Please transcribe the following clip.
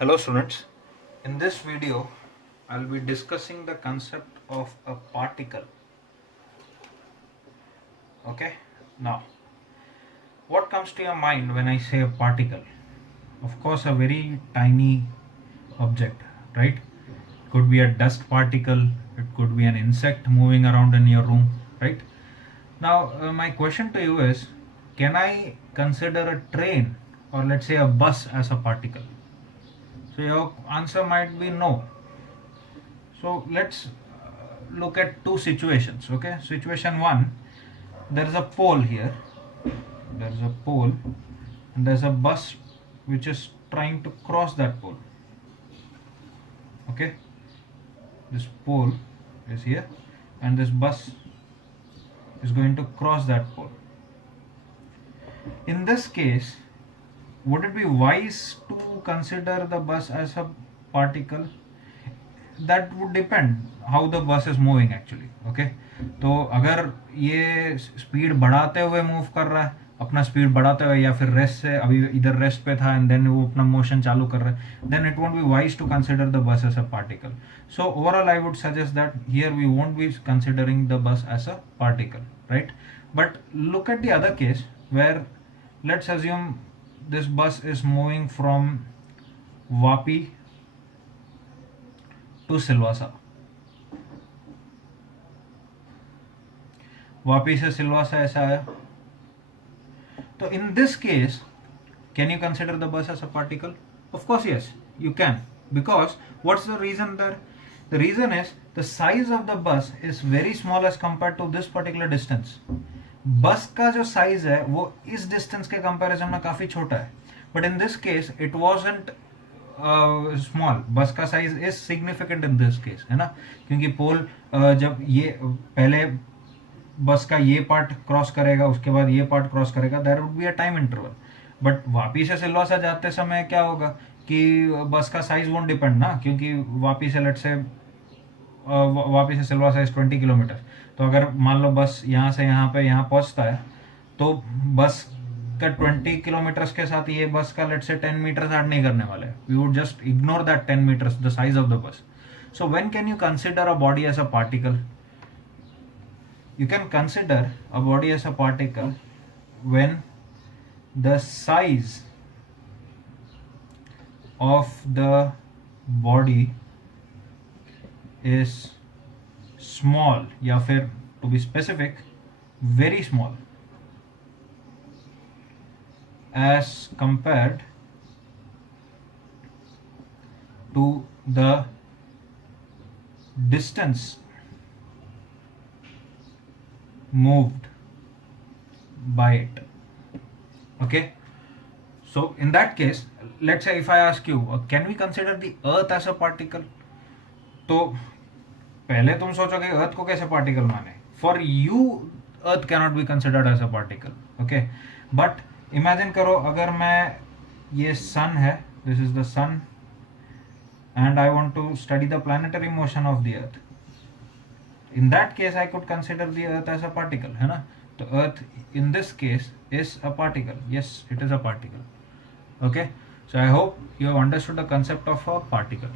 Hello students, in this video I'll be discussing the concept of a particle. Okay, now what comes to your mind when I say a particle? Of course, a very tiny object, right? It could be a dust particle, it could be an insect moving around in your room, right? Now, my question to you is, can I consider a train or let's say a bus as a particle? So, your answer might be no. So let's look at two situations. Okay, situation one, there is a pole here, there is a pole, and there's a bus which is trying to cross that pole. Okay, this pole is here, and this bus is going to cross that pole. In this case, would it be wise to consider the bus as a particle? That would depend how the bus is moving actually. Okay, तो अगर ये speed बढ़ाते हुए move कर रहा है, अपना speed बढ़ाते हुए, या फिर रेस्ट से अभी इधर रेस्ट पे था एंड देन वो अपना मोशन चालू कर रहा है, then it won't be wise to consider the bus as a particle. So overall I would suggest that here we won't be considering the bus as a particle, right? But look at the other case where let's assume this bus is moving from Vapi to Silvassa. Vapi से सिलवासा ऐसा आया, तो in this case can you consider the bus as a particle? Of course yes, you can, because what's the reason there? The reason is the size of the bus is very small as compared to this particular distance. बस का जो size है वो इस distance के comparison में काफी छोटा है, but in this case it wasn't small. बस का size is significant in this case, है ना, क्योंकि पोल जब ये पहले बस का ये पार्ट क्रॉस करेगा, उसके बाद ये पार्ट क्रॉस करेगा, there would be a time interval. But Vapi से सिलवासा जाते समय क्या होगा कि बस का साइज वोंट डिपेंड ना, क्योंकि वापी से लेट से वापी से सिलवासा इज 20 किलोमीटर. तो अगर मान लो बस यहाँ से यहाँ पे यहाँ पहुँचता है, तो बस का 20 किलोमीटर्स के साथ ये बस का लेट से 10 मीटर्स ऐड नहीं करने वाले. We would just ignore that 10 metres, the size of the bus. So when can you consider a body as a particle? You can consider a body as a particle when the size of the body is small, या फिर to be specific very small as compared to the distance moved by it. Okay, so in that case, let's say if I ask you, can we consider the earth as a particle? तो पहले तुम सोचोगे अर्थ को कैसे particle माने. For you earth cannot be considered as a particle. Okay, but imagine करो अगर मैं, ये सन है, this is the sun, and I want to study the planetary motion of the earth. In that case I could consider the earth as a particle, है ना. तो earth in this case is a particle. Yes, it is a particle. Okay, so I hope you have understood the concept of a particle.